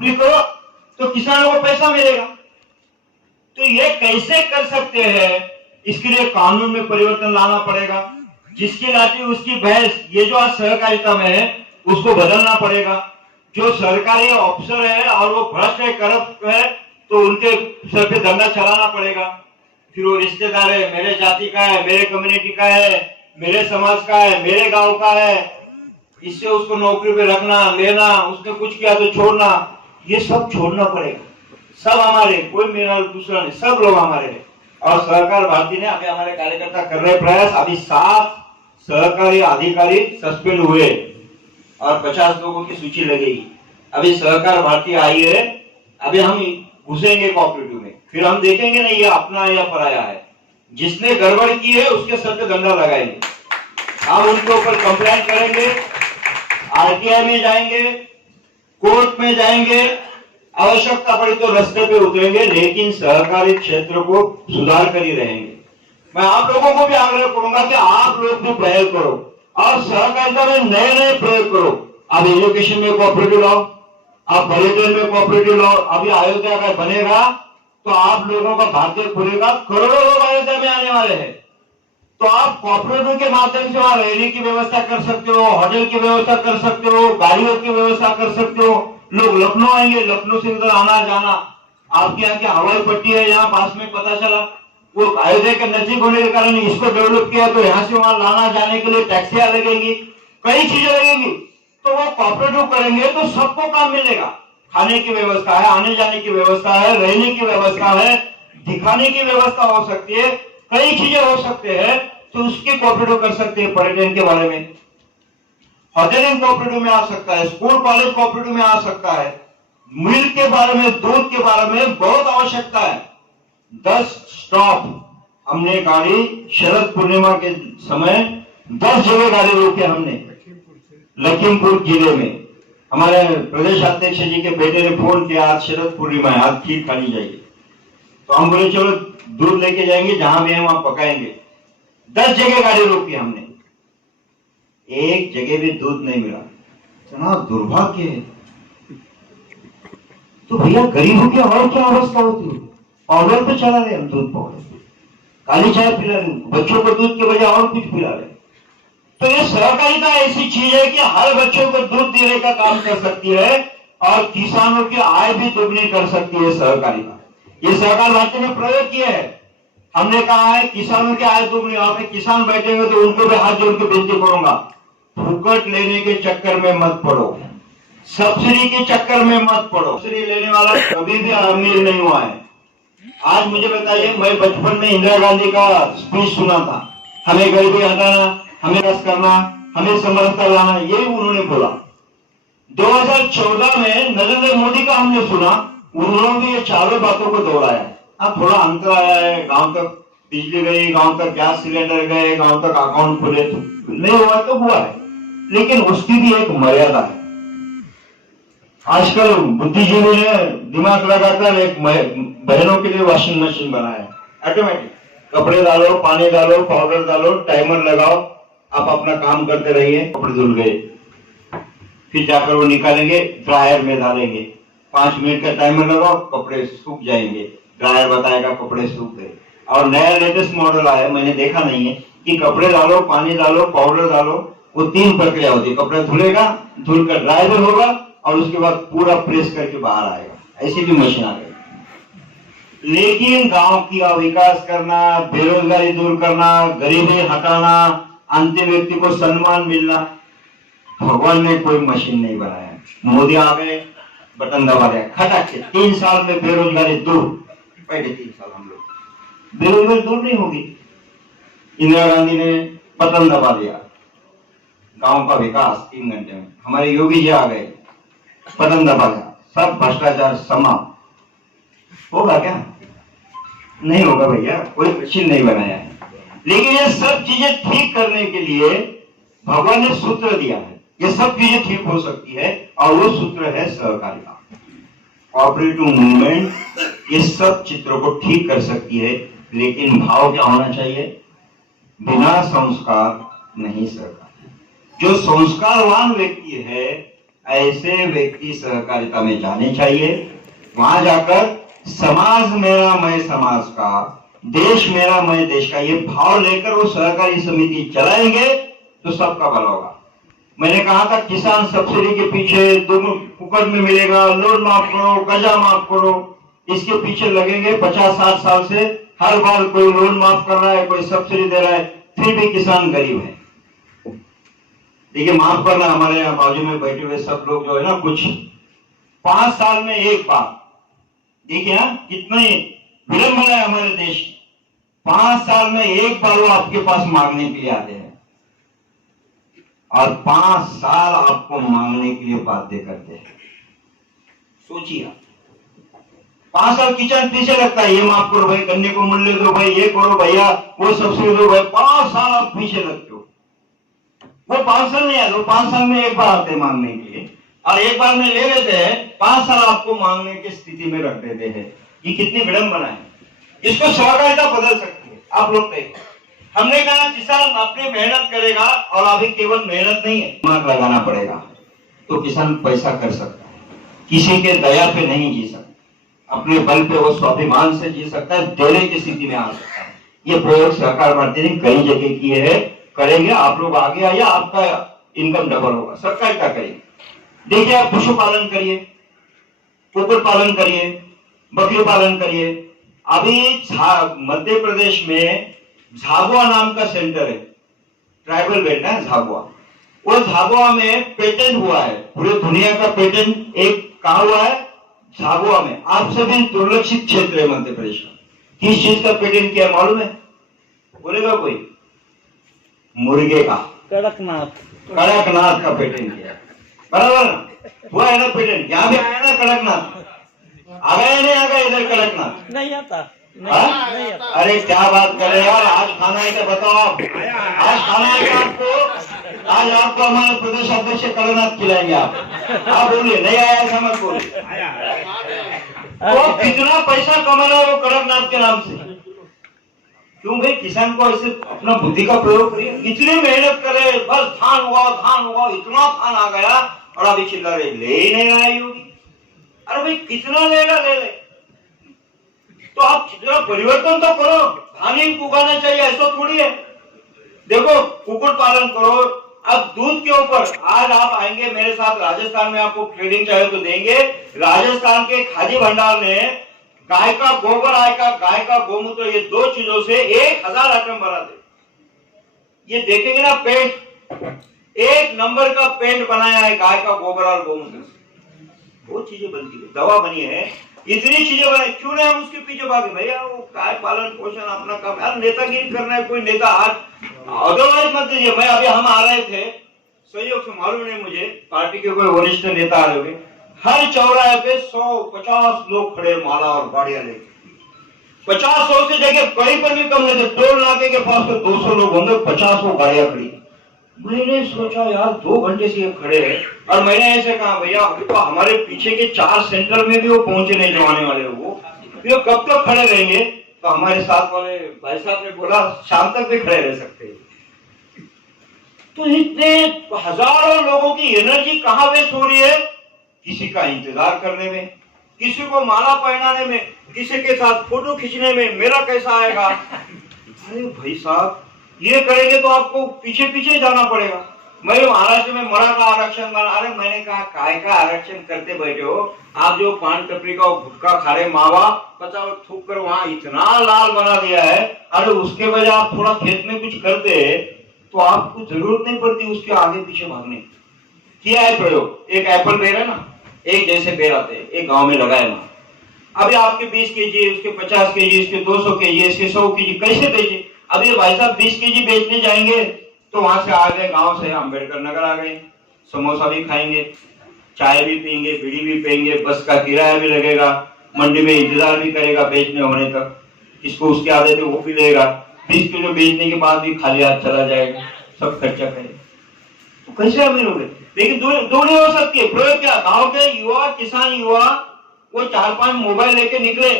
पूरी करो तो किसानों को पैसा मिलेगा। तो ये कैसे कर सकते हैं, इसके लिए कानून में परिवर्तन लाना पड़ेगा। जिसकी लाठी उसकी भैंस, ये जो आज सहकारिता में है उसको बदलना पड़ेगा। जो सरकारी अफसर है और वो भ्रष्ट है, करप्ट है, तो उनके सर पे दंगा चलाना पड़ेगा। फिर वो रिश्तेदार है, मेरे जाति का है, मेरे कम्युनिटी का है, मेरे समाज का है, मेरे गांव का है, इससे उसको नौकरी पे रखना, लेना, उसने कुछ किया तो छोड़ना, ये सब छोड़ना पड़ेगा। सब हमारे, कोई मेरा दूसरा नहीं, सब लोग हमारे हैं। और सहकार भारती ने अभी हमारे कार्यकर्ता कर रहे प्रयास, अभी 7 सहकारी अधिकारी सस्पेंड हुए और 50 लोगों की सूची लगेगी। अभी सहकार भारती आई है, अभी हम घुसेंगे कोऑपरेटिव में, फिर हम देखेंगे नहीं ये अपना या पराया है। जिसने गड़बड़ की है उसके सर पे दंगा लगाएंगे, हम उनके ऊपर कंप्लेंट करेंगे, आरटीआई में जाएंगे, कोर्ट में जाएंगे, आवश्यकता पड़ी तो रास्ते पे उतरेंगे, लेकिन सहकारी क्षेत्र को सुधार कर ही रहेंगे। मैं आप लोगों को भी आग्रह करूंगा कि आप लोग भी प्रयोग करो और सहकारिता में नए नए प्रयोग करो। आप एजुकेशन में कोऑपरेटिव लाओ, आप पर्यटन में कोऑपरेटिव लाओ। अभी अयोध्या का बनेगा तो आप लोगों का भाग्य खुलेगा, करोड़ों लोग अयोध्या में आने वाले हैं। तो आप कोऑपरेटिव के माध्यम से वहां रहने की व्यवस्था कर सकते हो, होटल की व्यवस्था कर सकते हो, गाड़ियों की व्यवस्था कर सकते हो। लोग लखनऊ आएंगे, लखनऊ से इधर आना जाना, आपके यहाँ की हवाई पट्टी है यहाँ पास में, पता चला वो अयोध्या के नजदीक होने के कारण इसको डेवलप किया, तो यहाँ से वहां लाना जाने के लिए टैक्सियां लगेगी, कई चीजें लगेगी। तो वो कोऑपरेटिव करेंगे तो सबको काम मिलेगा। खाने की व्यवस्था है, आने जाने की व्यवस्था है, रहने की व्यवस्था है, दिखाने की व्यवस्था हो सकती है, कई चीजें हो सकते हैं। तो उसकी कोऑपरेटिव कर सकते हैं। पर्यटन के बारे में होटलिंग कोऑपरेटिव में आ सकता है, स्कूल कॉलेज कोऑपरेटिव में आ सकता है। मिल्क के बारे में, दूध के बारे में बहुत आवश्यकता है। 10 स्टॉप हमने गाड़ी शरद पूर्णिमा के समय 10 जगह गाड़ी रोके हमने लखीमपुर जिले में। हमारे प्रदेश अध्यक्ष जी के बेटे ने फोन किया, आज शरद पूर्णिमा है, आज खीर खानी चाहिए। तो हम बोले चलो दूध लेके जाएंगे, जहां भी है वहां पकाएंगे। 10 जगह गाड़ी रोकी हमने, एक जगह भी दूध नहीं मिला। इतना दुर्भाग्य है। तो भैया गरीबों की और क्या अवस्था होती है। पाउडर पे चला रहे हम, दूध पाउडर, काली चाय पिला रहे, बच्चों को दूध के बजाय और कुछ पिला रहे। तो ये सहकारिता ऐसी चीज है कि हर बच्चों को दूध देने का काम कर सकती है और किसानों की आय भी दोगुनी कर सकती है सहकारिता। ये सहकार भारती ने प्रयोग किया है। हमने कहा है किसानों की आय दोगुनी। वहां पे किसान बैठेंगे तो उनको भी हाथ जोड़ के विनती करूंगा, फुकट लेने के चक्कर में मत पड़ो, सब्सिडी के चक्कर में मत पड़ो। सब्सिडी लेने वाला कभी भी अमीर नहीं हुआ है। आज मुझे बताइए, मैं बचपन में इंदिरा गांधी का स्पीच सुना था, हमें गरीबी हटाना, हमें रस करना, हमें समरसता लाना, यही उन्होंने बोला। 2014 में नरेंद्र मोदी का हमने सुना, उन्होंने भी ये चारों बातों को दोहराया। अब थोड़ा अंतर आया है, गांव तक बिजली गई, गांव तक गैस सिलेंडर गए, गांव तक अकाउंट खुले, नहीं हुआ तो हुआ है, लेकिन उसकी भी एक मर्यादा है। आजकल बुद्धिजीवी ने दिमाग लगाकर एक बहनों के लिए वॉशिंग मशीन बनाया, ऑटोमेटिक। कपड़े डालो, पानी डालो, पाउडर डालो, टाइमर लगाओ, आप अपना काम करते रहिए। कपड़े धुल गए, फिर जाकर वो निकालेंगे, ड्रायर में डालेंगे, 5 मिनट का टाइमर लगाओ, कपड़े सूख जाएंगे, ड्रायर बताएगा कपड़े सूख गए। और नया लेटेस्ट मॉडल आया, मैंने देखा नहीं है, कि कपड़े डालो, पानी डालो, पाउडर डालो, वो 3 प्रक्रिया होती है। कपड़ा धुलेगा, धुलकर ड्रायर होगा और उसके बाद पूरा प्रेस करके बाहर आएगा। ऐसी भी मशीन आ गई। लेकिन गांव की विकास करना, बेरोजगारी दूर करना, गरीबी हटाना, अंतिम व्यक्ति को सम्मान मिलना, भगवान ने कोई मशीन नहीं बनाया। मोदी आ गए, बटन दबा दिया, खटक से 3 साल में बेरोजगारी दूर। पहले 3 साल हम लोग बेरोजगारी दूर नहीं होगी। इंदिरा गांधी ने बटन दबा दिया, गांव का विकास 3 घंटे में। हमारे योगी जी आ गए, बटन दबा दिया, सब भ्रष्टाचार समाप्त। होगा क्या? नहीं होगा भैया, कोई मशीन नहीं बनाया है। लेकिन ये सब चीजें ठीक करने के लिए भगवान ने सूत्र दिया है, ये सब चीजें ठीक हो सकती है, और वो सूत्र है सहकारिता। कोऑपरेटिव मूवमेंट ये सब चित्रों को ठीक कर सकती है, लेकिन भाव क्या होना चाहिए? बिना संस्कार नहीं सहकारी। जो संस्कारवान व्यक्ति है ऐसे व्यक्ति सहकारिता में जाने चाहिए। वहां जाकर समाज मेरा मैं समाज का, देश मेरा मैं देश का, ये भाव लेकर वो सहकारी समिति चलाएंगे तो सबका भला होगा। मैंने कहा था किसान सब्सिडी के पीछे दोनों फुकट में मिलेगा, लोन माफ करो, कर्जा माफ करो, इसके पीछे लगेंगे 50-60 साल से। हर बार कोई लोन माफ कर रहा है, कोई सब्सिडी दे रहा है, फिर भी किसान गरीब है। देखिए माफ करना, हमारे यहाँ बाजू में बैठे हुए सब लोग जो है ना, कुछ 5 साल में एक बार, देखिए कितने विलंबना है हमारे देश की। 5 साल में एक बार वो आपके पास मांगने के लिए आते हैं और 5 साल आपको मांगने के लिए बाध्य करते हैं। सोचिए 5 साल किचन पीछे लगता है, ये माफ करो भाई, गन्ने को मूल्य दो भाई, ये करो भैया, वो सब्सिडी दो भाई, 5 साल आप पीछे लगते हो। वो 5 साल नहीं आते, वो 5 साल में एक बार आते मांगने के लिए, और एक बार में ले लेते हैं, 5 साल आपको मांगने की स्थिति में रख देते हैं। ये कितनी विडंबना है। इसको सहकारिता बदल सकती है। आप लोग देखो, हमने कहा किसान अपनी मेहनत करेगा, और अभी केवल मेहनत नहीं है, दिमाग लगाना पड़ेगा, तो किसान पैसा कर सकता है। किसी के दया पे नहीं जी सकता, अपने बल पे वो स्वाभिमान से जी सकता है, देने की स्थिति में आ सकता है। ये प्रयोग सहकार भारती ने कई जगह किए हैं, करेंगे। आप लोग आगे आइए, आपका इनकम डबल होगा। सहकारिता करिए। देखिए आप पशुपालन करिए, कुक्कुट पालन करिए, बकरी पालन करिए। अभी मध्य प्रदेश में झाबुआ नाम का सेंटर है, ट्राइबल बेल्ट है झाबुआ। वो झाबुआ में पेटेंट हुआ है, पूरी दुनिया का पेटेंट एक कहा हुआ है झाबुआ में। आप सभी दुर्लक्षित क्षेत्र है मध्य प्रदेश का। किस चीज का पेटेंट किया मालूम है? बोलेगा कोई? मुर्गे का, कड़कनाथ का पेटेंट किया, बराबर ना? हुआ है ना पेटेंट? यहाँ भी आया ना कड़कनाथ? आ गया नहीं? आ गया इधर कड़कनाथ? नहीं आता। नहीं आता। अरे क्या बात कर रहे यार, आज खाना है क्या बताओ आप? आज खाना है क्या आपको? आज आपको हमारे प्रदेश अध्यक्ष कड़कनाथ खिलाएंगे आप बोलिए। नहीं आया ऐसा मत बोलिए। वो कितना पैसा कमा रहा है वो कड़कनाथ के नाम से। क्यों भाई? किसान को ऐसे अपना बुद्धि का प्रयोग करिए। इतनी मेहनत करे, बस धान हुआ, इतना धान आ गया, और अभी चिल्ला रहे ले ही नहीं रहा योगी। अरे भाई कितना लेगा, ले ले, तो आप जरा परिवर्तन तो करो। धान ही उगाना चाहिए ऐसा थोड़ी है। देखो कुक्कुट पालन करो। अब दूध के ऊपर आज आप आएंगे मेरे साथ राजस्थान में, आपको ट्रेनिंग चाहिए तो देंगे। राजस्थान के खादी भंडार ने गाय का गोबर, गाय का गोमूत्र, ये 2 चीजों से 1000 आइटम बना दे। ये देखेंगे ना, पेंट 1 नंबर का पेंट बनाया है गाय का गोबर और गोमूत्र से। 2 चीजें बनती है, दवा बनी है, इतनी चीजें बने। क्यों नहीं हम उसके पीछे भागे? भैया वो गाय पालन पोषण अपना काम यार, नेतागिरी करना है कोई नेता आज अदरवाइज मत दीजिए। मैं अभी हम आ रहे थे, सहयोग से मालूम नहीं मुझे, पार्टी के कोई वरिष्ठ नेता आ रहे होंगे, हर चौराहे पे 100-50 लोग खड़े, माला और गाड़ियां लेके। 50-100 से जगह कहीं पर भी कम नहीं थे। टोल नाके के पास तो 200 लोग होंगे, 50 वो गाड़ियां खड़ी। मैंने सोचा यार 2 घंटे से ये खड़े हैं, और मैंने ऐसे कहा भैया अभी तो हमारे पीछे के 4 सेंटर में भी वो पहुंचे नहीं जमाने वाले, वो कब तक खड़े रहेंगे? तो हमारे साथ वाले भाई साहब ने बोला शाम तक भी खड़े रह सकते हैं। तो इतने हजारों लोगों की एनर्जी कहां वेस्ट हो रही है? किसी का इंतजार करने में, किसी को माला पहनाने में, किसी के साथ फोटो खींचने में, मेरा कैसा आएगा। अरे भाई साहब ये करेंगे तो आपको पीछे पीछे जाना पड़ेगा। मैं महाराष्ट्र में मराठा आरक्षण बना, अरे मैंने कहा काय का आरक्षण करते बैठे हो आप? जो पान टपरी का गुटखा खा रहे मावा पचाओ थूक कर वहां इतना लाल बना दिया है। अरे उसके बजाय आप थोड़ा खेत में कुछ करते तो आपको जरूरत नहीं पड़ती उसके आगे पीछे भागने। किया है प्रयोग। एक एप्पल पेड़ है ना, एक जैसे पेड़ आते हैं, एक गांव में लगाए ना, अभी आपके 20 केजी, उसके 50 केजी, इसके 200 केजी, इसके 100 केजी, कैसे बेचे? अब ये भाई साहब 20 केजी बेचने जाएंगे तो वहां से आ गए, गांव से अम्बेडकर नगर आ गए, समोसा भी खाएंगे, चाय भी पियेंगे, बीड़ी भी पियेंगे, बस का किराया भी लगेगा, मंडी में इंतजार भी करेगा बेचने होने तक, इसको उसके आदत है वो भी लेगा, 20 किलो बेचने के बाद भी खाली हाथ चला जाएगा, सब खर्चा करेगा। तो कैसे अमीर हो गए? लेकिन दूरी हो सकती है। प्रयोग क्या? गांव के युवा, किसान युवा, वो 4-5 मोबाइल लेके निकले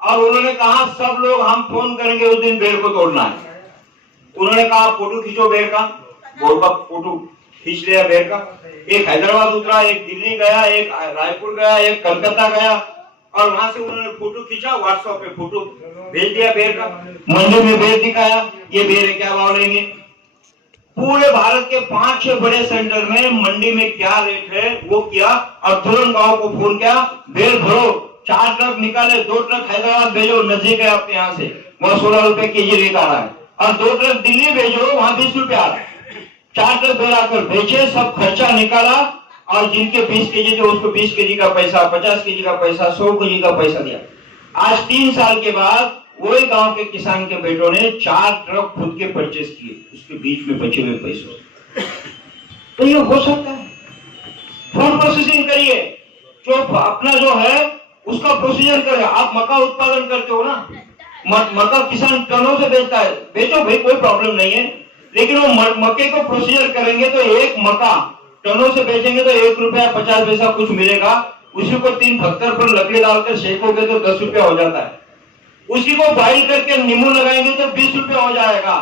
और उन्होंने कहा सब लोग हम फोन करेंगे उस दिन बेर को तोड़ना है। उन्होंने कहा फोटो खींचो बेर का, बोर्ड का फोटो खींच लिया बेर का, एक हैदराबाद उतरा, एक दिल्ली गया, एक रायपुर गया, एक कलकत्ता गया, और वहां से उन्होंने फोटो खींचा, व्हाट्सएप पे फोटो भेज दिया बेर का, मंडी में बेर दिखाया, ये बेर है, क्या भाव लेंगे। पूरे भारत के 5-6 बड़े सेंटर में मंडी में क्या रेट है वो किया, और तुरंत गांव को फोन किया, बेर भरो, 4 ट्रक निकाले, 2 ट्रक हैदराबाद भेजो, नजदीक है आपके यहाँ से, वहां 16 रुपए केजी रेट आ रहा है, और 2 ट्रक दिल्ली भेजो, वहां 20 रुपए आ रहा है। 4 ट्रक बेर आकर बेचे, सब खर्चा निकाला, और जिनके 20 केजी थे उसको 20 केजी का पैसा, 50 केजी का पैसा, 100 केजी का पैसा दिया। आज 3 साल के बाद वही गांव के किसान के बेटों ने 4 ट्रक खुद के परचेस किए, उसके बीच में बचे हुए पैसों। तो ये हो सकता है। फूड प्रोसेसिंग करिए, जो अपना जो है उसका प्रोसीजर करे। आप मक्का उत्पादन करते हो ना, मक्का किसान टनों से बेचता है, बेचो भाई, कोई प्रॉब्लम नहीं है, लेकिन वो मक्के को प्रोसीजर करेंगे तो एक मक्का टनों से बेचेंगे तो 1 रुपया 50 पैसा कुछ मिलेगा। उसी को 3 पत्थर पर लकड़ी डालकर सेकोगे तो 10 रुपया हो जाता है। उसी को बॉइल करके नींबू लगाएंगे तो 20 रुपया हो जाएगा।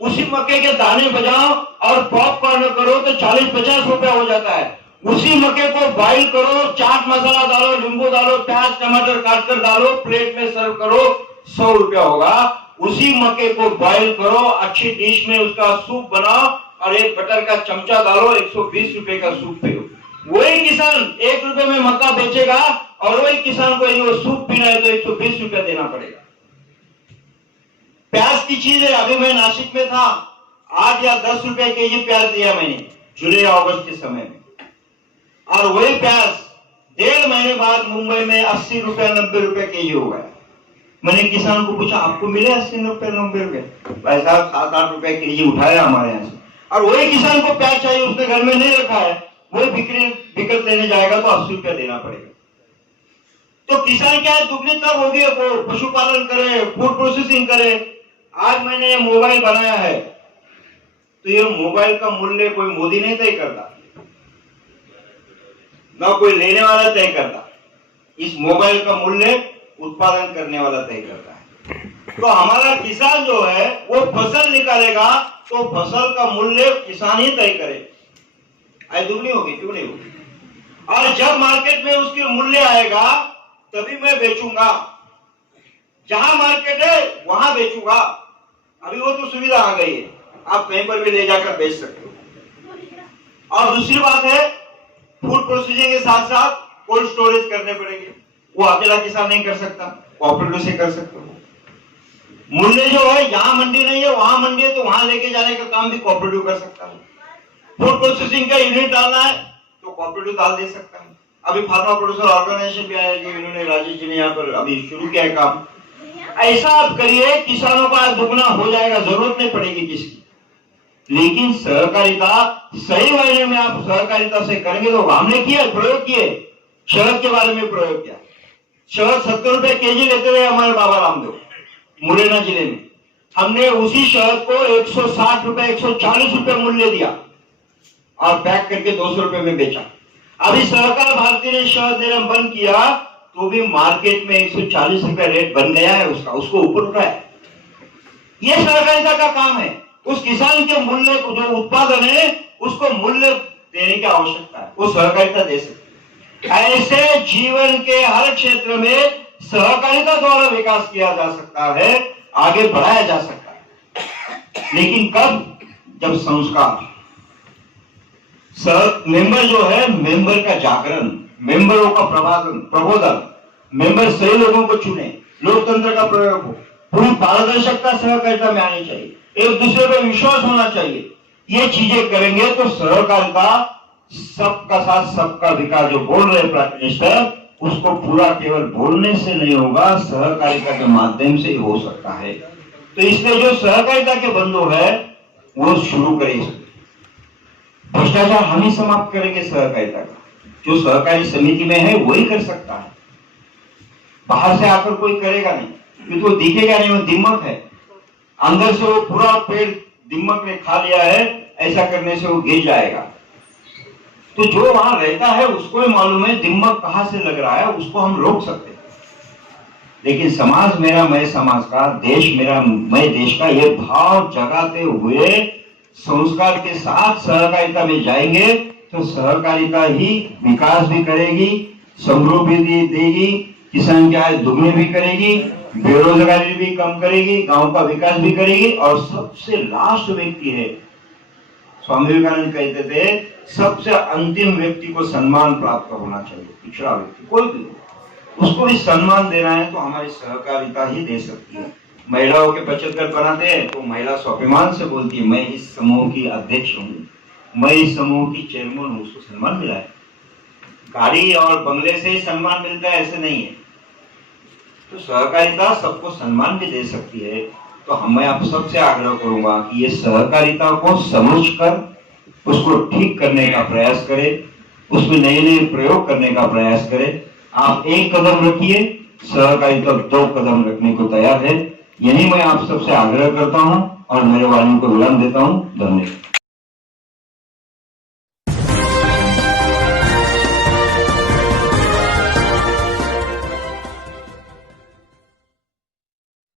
उसी मक्के के दाने बजाओ और पॉपकॉर्न करो तो 40-50 रुपया हो जाता है। उसी मक्के को बॉइल करो, चाट मसाला डालो, नींबू डालो, प्याज टमाटर काटकर डालो, प्लेट में सर्व करो, 100 रुपया होगा। उसी मक्के को बॉइल करो, अच्छी डिश में उसका सूप बनाओ और एक बटर का चमचा डालो, 120 रुपए का सूप पियो। वही किसान 1 रुपए में मक्का बेचेगा, और वही किसान को यदि सूप पीना है तो 120 रुपया देना पड़ेगा। प्याज की चीज है, अभी मैं नासिक में था, 8 या 10 रुपए केजी प्याज दिया मैंने जुलाई अगस्त के समय में, और वही प्याज 1.5 महीने बाद मुंबई में 80 रुपए 90 रुपए केजी हो गया। मैंने किसान को पूछा, आपको मिले 80 रुपए 90 रुपए? भाई साहब 7-8 रुपए केजी उठाया हमारे यहाँ से। और वही किसान को प्याज चाहिए, उसने घर में नहीं रखा है, वही बिक्री लेने जाएगा तो 80 रुपया देना पड़ेगा। तो किसान क्या है, दुगनी तब होगी, पशुपालन करे, फूड प्रोसेसिंग करे। आज मैंने ये मोबाइल बनाया है, तो ये मोबाइल का मूल्य कोई मोदी नहीं तय करता, ना कोई लेने वाला तय करता, इस मोबाइल का मूल्य उत्पादन करने वाला तय करता है। तो हमारा किसान जो है वो फसल निकालेगा तो फसल का मूल्य किसान ही तय करे। आज दुगनी होगी, क्यों नहीं होगी? और जब मार्केट में उसकी मूल्य आएगा तभी मैं बेचूंगा। जहां मार्केट है वहां बेचूंगा। अभी वो तो सुविधा आ गई है, आप कहीं पर भी ले जाकर बेच सकते हो। और दूसरी बात है, फूड प्रोसेसिंग के साथ साथ कोल्ड स्टोरेज करने पड़ेंगे। वो अकेला किसान नहीं कर सकता, कोऑपरेटिव से कर सकते हो। मूल्य जो है, यहाँ मंडी नहीं है वहां मंडी है, तो वहां लेके जाने का काम भी कोऑपरेटिव कर सकता है। फूड प्रोसेसिंग का यूनिट डालना है तो कोऑपरेटिव डाल दे सकता है। अभी फार्मा प्रोड्यूसर ऑर्गेनाइजेशन भी आया, इन्होंने राजेश जी ने यहाँ पर अभी शुरू किया है काम। ऐसा आप करिए, किसानों का दुगना हो जाएगा, जरूरत नहीं पड़ेगी किसकी। लेकिन सहकारिता सही मायने में आप सहकारिता से करेंगे तो हमने किया, प्रयोग किए, शहद के बारे में प्रयोग किया। शहद 70 रुपए केजी लेते हुए हमारे बाबा रामदेव मुरैना जिले में, हमने उसी शहद को 160 रुपए 140 रुपए मूल्य दिया और पैक करके 200 रुपए में बेचा। अभी सहकार भारती ने शहद देना बंद किया तो भी मार्केट में 140 रुपए रेट बन गया है उसका, उसको ऊपर उठाया। ये सहकारिता का काम है। उस किसान के मूल्य को, जो उत्पादन है उसको मूल्य देने की आवश्यकता है, वो सहकारिता दे सकती है। ऐसे जीवन के हर क्षेत्र में सहकारिता द्वारा विकास किया जा सकता है, आगे बढ़ाया जा सकता है। लेकिन कब? जब संस्कार, मेंबर जो है, मेंबर का जागरण, मेंबरों का प्रबोधन, मेंबर सही लोगों को चुने, लोकतंत्र का प्रयोग हो, पूरी पारदर्शिता सहकारिता में आनी चाहिए, एक दूसरे पर विश्वास होना चाहिए। ये चीजें करेंगे तो सहकारिता, सबका साथ सबका विकास जो बोल रहे प्राइम मिनिस्टर, उसको पूरा केवल बोलने से नहीं होगा, सहकारिता के माध्यम से हो सकता है। तो इसलिए जो सहकारिता के बंधु है वो शुरू करें। भ्रष्टाचार हम ही समाप्त करेंगे सहकारिता का। जो सहकारी समिति में है वही कर सकता है, बाहर से आकर कोई करेगा नहीं, क्योंकि वो दिखेगा नहीं, वो दिमक है, अंदर से वो पूरा पेड़ दिमक ने खा लिया है, ऐसा करने से वो गिर जाएगा। तो जो वहां रहता है उसको ही मालूम है दिमक कहां से लग रहा है, उसको हम रोक सकते हैं। लेकिन समाज मेरा मैं समाज का, देश मेरा मैं देश का, ये भाव जगाते हुए संस्कार के साथ सहकारिता में जाएंगे तो सहकारिता ही विकास भी करेगी, समृद्धि देगी, किसान की आय दुगनी भी करेगी, बेरोजगारी भी कम करेगी, गांव का विकास भी करेगी। और सबसे लास्ट व्यक्ति है, स्वामी विवेकानंद कहते थे, सबसे अंतिम व्यक्ति को सम्मान प्राप्त होना चाहिए। पिछड़ा व्यक्ति कोई भी, उसको भी सम्मान देना है तो हमारी सहकारिता ही दे सकती है। महिलाओं के 75 बनाते हैं तो महिला स्वाभिमान से बोलती है, मैं इस समूह की अध्यक्ष हूँ, मैं इस समूह की चेयरमैन हूँ, उसको सम्मान मिला है। गाड़ी और बंगले से ही सम्मान मिलता है ऐसे नहीं है। तो सहकारिता सबको सम्मान भी दे सकती है। तो मैं आप सबसे आग्रह करूंगा कि ये सहकारिता को समझकर उसको ठीक करने का प्रयास करें, उसमें नए नए प्रयोग करने का प्रयास करें। आप एक कदम रखिए, सहकारिता 2 कदम रखने को तैयार है। यही मैं आप सबसे आग्रह करता हूं और मेरे वाणी को विराम देता हूं। धन्यवाद।